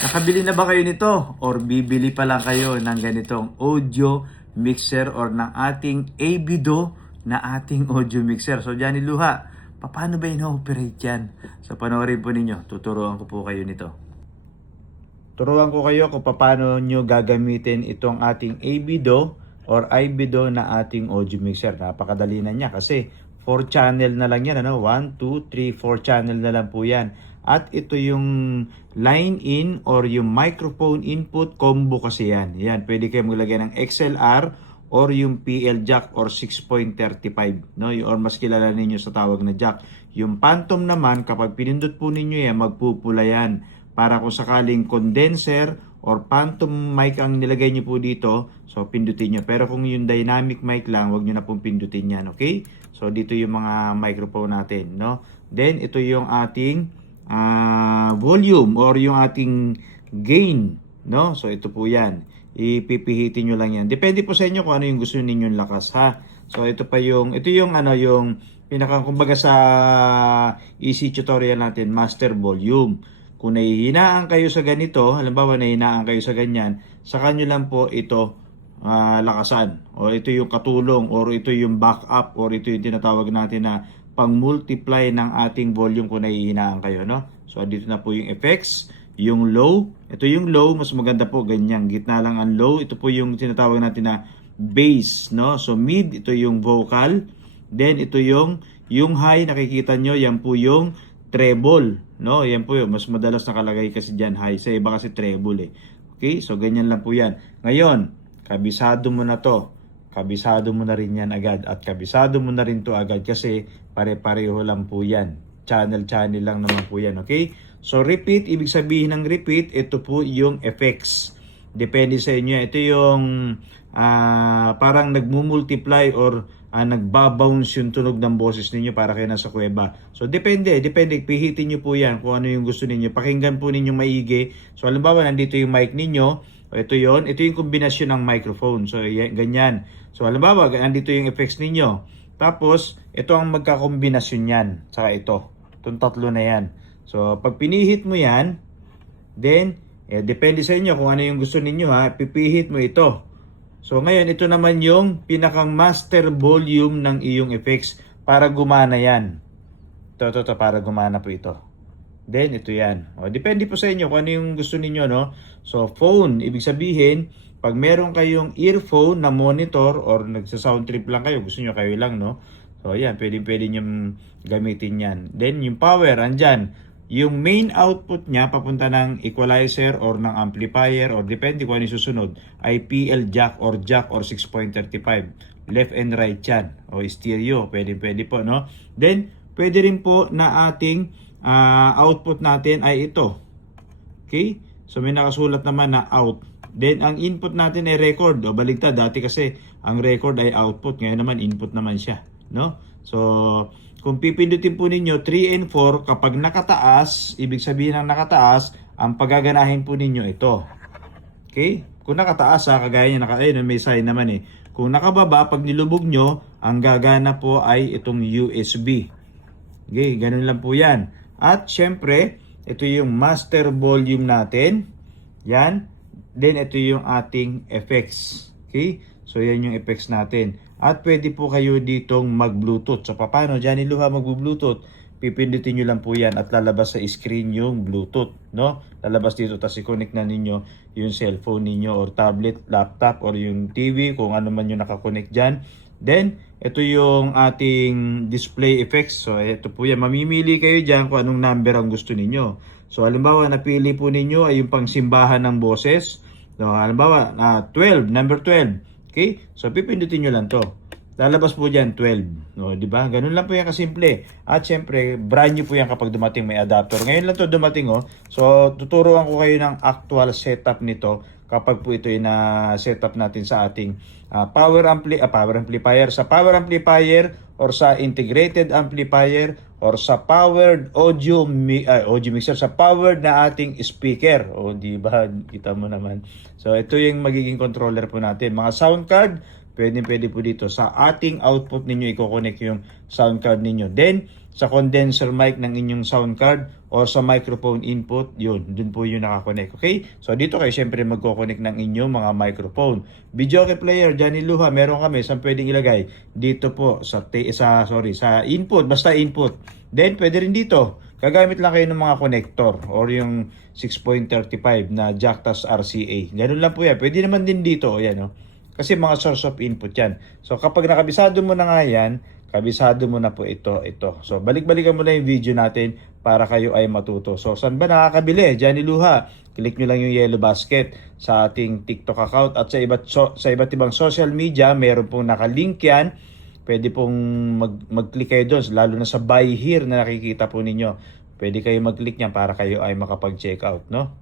Nakabili na ba kayo nito? Or bibili pa lang kayo ng ganitong audio mixer or ng ating ABIDO na ating audio mixer? So, Johnny Luha, paano ba ino-operate yan? So, panoorin po ninyo. Tuturuan ko po kayo nito. Turuan ko kayo kung paano nyo gagamitin itong ating ABIDO or IBIDO na ating audio mixer. Napakadali na niya kasi 4 channel na lang yan. 1, 2, 3, 4 channel na lang po yan. At ito yung line in or yung microphone input combo kasi yan. Yan, pwede kayo maglagay ng XLR or yung PL jack or 6.35, no? Or mas kilala ninyo sa tawag na jack. Yung phantom naman, kapag pinindot po ninyo yan, magpupula yan. Para kung sakaling condenser or phantom mic ang nilagay nyo po dito, so pindutin nyo. Pero kung yung dynamic mic lang, wag nyo na pong pindutin yan, okay? So dito yung mga microphone natin, no? Then ito yung ating volume or yung ating gain, no? So ito po yan. Ipipihitin nyo lang yan. Depende po sa inyo kung ano yung gusto ninyong lakas, ha. So ito yung pinaka kumbaga sa easy tutorial natin, master volume. Kung nahihinaan kayo sa ganito, halimbawa nahihinaan kayo sa ganyan, saka nyo lang po ito lakasan. O ito yung katulong or ito yung backup or ito yung tinatawag natin na pang-multiply ng ating volume kung nahihinaan kayo, no? So, dito na po yung effects, yung low. Ito yung low, mas maganda po, ganyan. Gitna lang ang low. Ito po yung tinatawag natin na bass, no? So, mid, ito yung vocal. Then, ito yung high, nakikita nyo, yan po yung treble, no? Yan po yung, mas madalas nakalagay kasi dyan high. Sa iba kasi treble, eh. Okay? So, ganyan lang po yan. Ngayon, kabisado mo na to. Kabisado mo na rin yan agad at kabisado mo na rin to agad kasi pare-pareho lang po yan. Channel lang naman po yan, okay? So repeat, ibig sabihin ng repeat, ito po yung effects. Depende sa inyo. Ito yung parang nagmumultiply or nagbabounce yung tunog ng boses ninyo para kayo nasa kuweba. So depende, pihitin nyo po yan kung ano yung gusto ninyo. Pakinggan po ninyo maigi. So halimbawa, nandito yung mic ninyo. Ito yung kombinasyon ng microphone. So ganyan. So halimbawa, nandito yung effects ninyo. Tapos, ito ang magkakombinasyon yan. Saka ito. Itong tatlo na yan. So, pag pinihit mo yan, then, depende sa inyo kung ano yung gusto ninyo, ha. Pipihit mo ito. So, ngayon, ito naman yung pinakang master volume ng iyong effects para gumana yan. Ito, para gumana po ito. Then, ito yan. O, depende po sa inyo kung ano yung gusto ninyo, no? So, phone, ibig sabihin, pag meron kayong earphone na monitor or nagsa-sound trip lang kayo, gusto nyo kayo lang, no? So, yan, pwede nyo gamitin yan. Then, yung power, andyan. Yung main output niya, papunta ng equalizer or ng amplifier or depende kung ano yung susunod, ay PL jack or 6.35. Left and right yan. O stereo, pwede po, no? Then, pwede rin po na ating output natin ay ito. Okay? So, may nakasulat naman na out. Then, ang input natin ay record. O, baligtad. Dati kasi, ang record ay output. Ngayon naman, input naman siya. No? So, kung pipindutin po ninyo 3 and 4, kapag nakataas, ibig sabihin ng nakataas, ang pagaganahin po ninyo ito. Okay? Kung nakataas, kagaya niya, ayun, may sign naman eh. Kung nakababa, pag nilubog nyo, ang gagana po ay itong USB. Okay? Ganun lang po yan. At, syempre, ito yung master volume natin. Yan. Then, ito yung ating effects. Okay? So, yan yung effects natin. At pwede po kayo ditong mag-Bluetooth. So, paano? Johnny Luha mag-Bluetooth. Pipindutin nyo lang po yan at lalabas sa screen yung Bluetooth. No? Lalabas dito. Tapos i-connect na ninyo yung cellphone ninyo or tablet, laptop, or yung TV. Kung ano man yung nakakonect dyan. Then, ito yung ating display effects. So, ito po yan. Mamimili kayo dyan kung anong number ang gusto ninyo. So, halimbawa, napili po ninyo ay yung pangsimbahan ng boses. So, halimbawa, 12, number 12. Okay? So, pipindutin nyo lang to. Lalabas po dyan, 12. No, di ba? Ganun lang po yan kasimple. At syempre, brand new po yan kapag dumating may adapter. Ngayon lang to dumating, oh. So, tuturuan ko kayo ng actual setup nito kapag po ito yung na-setup natin sa ating power amplifier. Sa power amplifier or sa integrated amplifier or sa powered audio mixer, sa powered na ating speaker. O, di ba? Kita mo naman. So, ito yung magiging controller po natin. Mga sound card, pwede po dito. Sa ating output ninyo, i-connect yung sound card ninyo. Then, sa condenser mic ng inyong sound card or sa microphone input, yun, dun po yung nakakonect. Okay? So dito kayo syempre magko-connect ng inyong mga microphone. Video player, Johnny Luha, meron kami saan pwedeng ilagay? Dito po sa input, basta input. Then pwede rin dito. Gagamit lang kayo ng mga connector or yung 6.35 na jack tas RCA. Ganun lang po yan. Pwede naman din dito, ayan oh. Kasi mga source of input yan. So kapag nakabisado mo na nga yan, kabisado mo na po ito. So balik-balikan mo na yung video natin para kayo ay matuto. So saan ba nakakabili? Johnny Luha. Click nyo lang yung yellow basket sa ating TikTok account at sa iba't ibang social media. Meron pong nakalink yan. Pwede pong mag-click kayo doon. Lalo na sa buy here na nakikita po ninyo. Pwede kayo mag-click niyan para kayo ay makapag-check out, no?